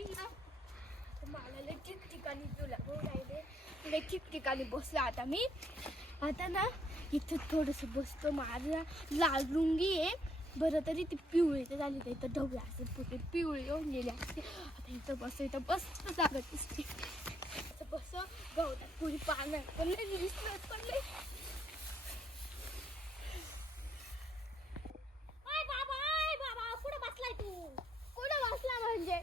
आई ना मला लय ठिकठिकाणी तुला राहिले लय ठिकठिकाणी बसलो आता मी. आता ना इथं थोडस बसतो माझा. लाल लुंगी आहे. बरं तरी ती पिवळी तर झाली तर इथं ढवळ्या असते पुढे पिवळी येऊन गेली असते. आता इथं बस इथं बस जागत असते. बस. गवतात पुढे पानं पण नाही दिसलं पण लय ओय बाबा ओय बाबा कुठे बसलाय तू कुठं बसला म्हणजे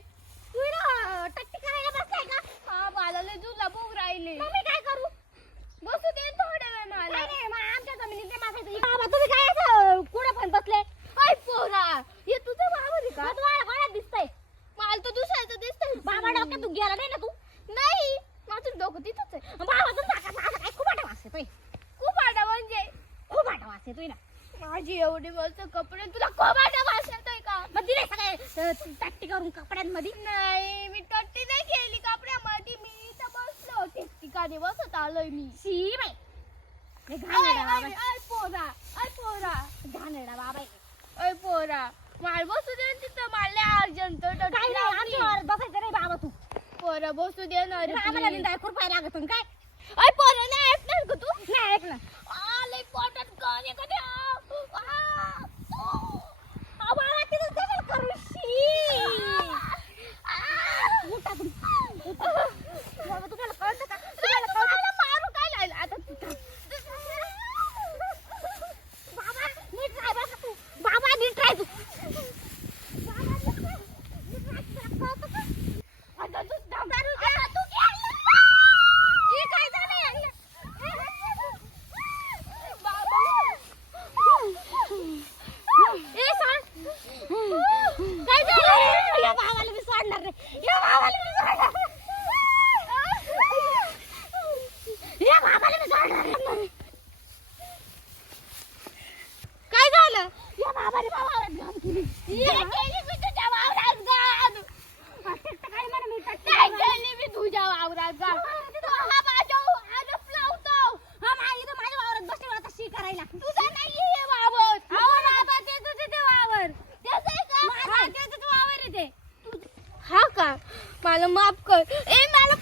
तू इथं टट्टी करायला बसलाय का हा मला लय तुला भूक राहिले मग मी काय करू बसू दे ना थोडा वेळ मला नाही नाही मग आमच्या जमिनीत नाही बसायचं बाबा तुम्ही काय असं कुठे पण बसले काय पोरा हे तुझं बाबा आहे का का तुम्हाला कोणाला दिसतंय मला तर दुसऱ्याचं दिसतंय तू गेला नाही ना तू? नाही. माझं डोकं तिथंच आहे. बाबा तुमचा कसा असं काय खूप वास येतोय? खूप आटा म्हणजे? खूप आटा वास येतोय ना. माझी एवढी मस्त कपडे तुला खूप भास येतोय का? मग दिले सगळे टट्टी करून कपड्यांमध्ये? नाही मी टट्टी नाही केली कपड्यामध्ये. मी इथं बसलो. ठिकठिकाणी बसत आलोय मी. शी बाई. पोरा ऐ पोरा. बाबा पोरा. मला बसू दे तिथं. मला अर्जंट काय नाही आमच्या बसायचं नाही बाबा तू. बसू दे ना रे आम्हाला दाखवून पाहायला लागत काय अय पोरा नाही ऐकणार का तू नाही ऐक ना आले पोटात कण आहे कधी आ, अहो, बाबा तिथं जवळ करू शी उठा तुम्ही. उठा. बाबा तुम्हाला कळतं का तुम्हाला कळतं मला मारू काय लागलं आता तू बाबा नीट राह बघ तू बाबा नीट राह तू बाबा नीट राह. नीट राह. तुला कळतं का? आता तू दारू आता तू हे काय झालंय? ए, सांग. काय झालं? या बाबाला मी सोडणार नाही. या बाबाला मी सोडणार नाही. या बाबाला मी सोडणार नाही. काय झालं या बाबाने बाबावर घाम केली. ये केली मी तुझ्या वावरात गाड अटॅक काय म्हणे मी टट्टी काय मारणार. केली मी तुझ्या वावरात गाड हा माझ्या आजच लावतो हा, मा- इथं माझ्या वावरात बसले मला आता शी करायला. तुझा नाही हे वावर अहो बाबा ते तुझे ते वावर त्याचं हा हा का? मला माफ कर. ए मला